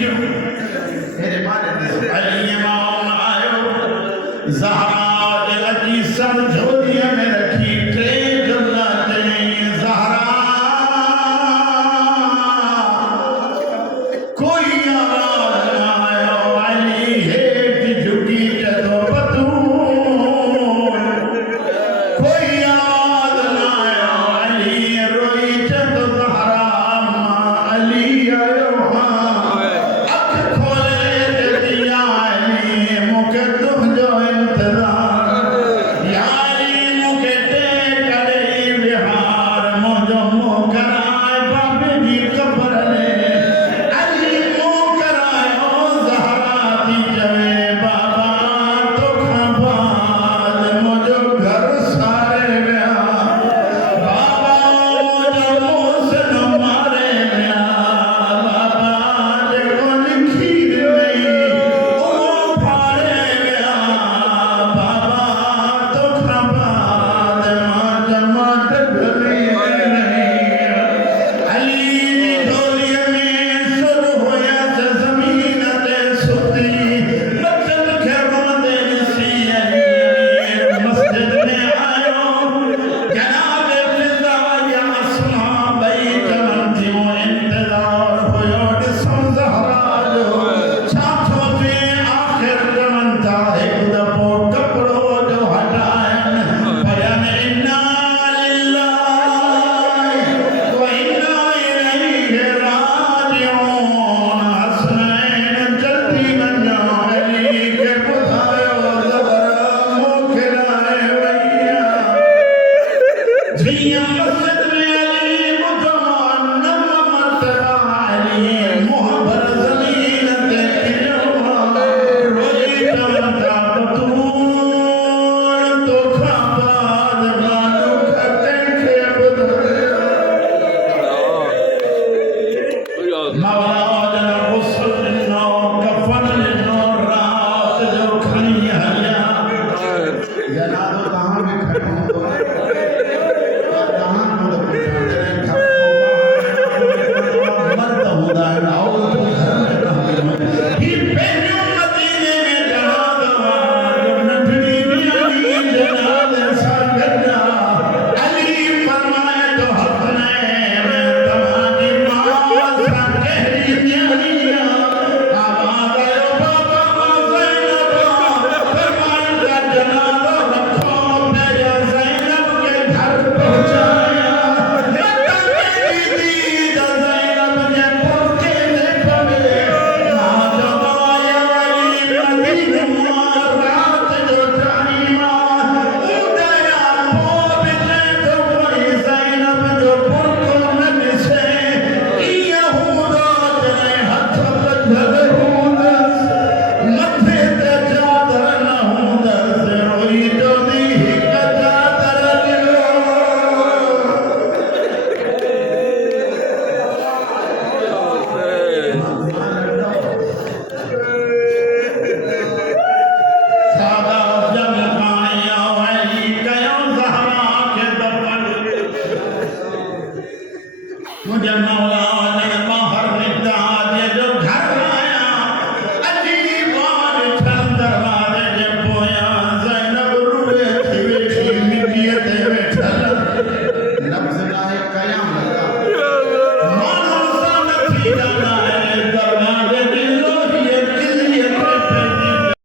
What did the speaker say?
जो मेरे मारे अली इमाम आयो ज़हरा अजी सर झोलिया में रखी टे जन्नत ज़हरा कोई आवाज ना आयो अली हेठ झुकी जदों बतूल कोई आवाज ना आयो अली रोई जदों ज़हरा मां अली आयो अख खोले दिया अली मुखे तुझो इंतज़ार यारी मुखे ते करे बिहार मुझो मुंह कराए बाबे जी कब्र ने अली मुंह करायो ज़हरा दी जवे बाबा तोखां बाद मुझो घर सारे विया बाबा मुझो मुंह से न मारे विया बाबा जेको लिखी ॾिनई उहो फाड़े विया बाबा तोखां बाद मां जमात ढली अली जी डोलीअ में सुर हुयसि ज़मीन ते सुती बचत खे रोंदे ॾिसी अली अमीर मस्जिद में आयो जनाब फिज़ा या अस्मा ॿई चवनि थियूं इंतज़ार हुयो ॾिसूं ज़हरा जो छा थो थिए आख़िर चवनि था हिकु दफ़ो कपिड़ो जो हटाइनि पढ़नि इन्ना लिल्लाहि व इन्ना इलैहि राजिऊन हसनैन जल्दी वञो अली खे ॿुधायो ज़बर मूं खिलाए वईया जीअं मस्जिद में अली ॿुधो नव मरतबा अली मुंहुं भर ज़मीन ते किरियो रोई चवनि था बतूल तोखां बाद मां ॾुख कंहिंखे ॿुधायो मौला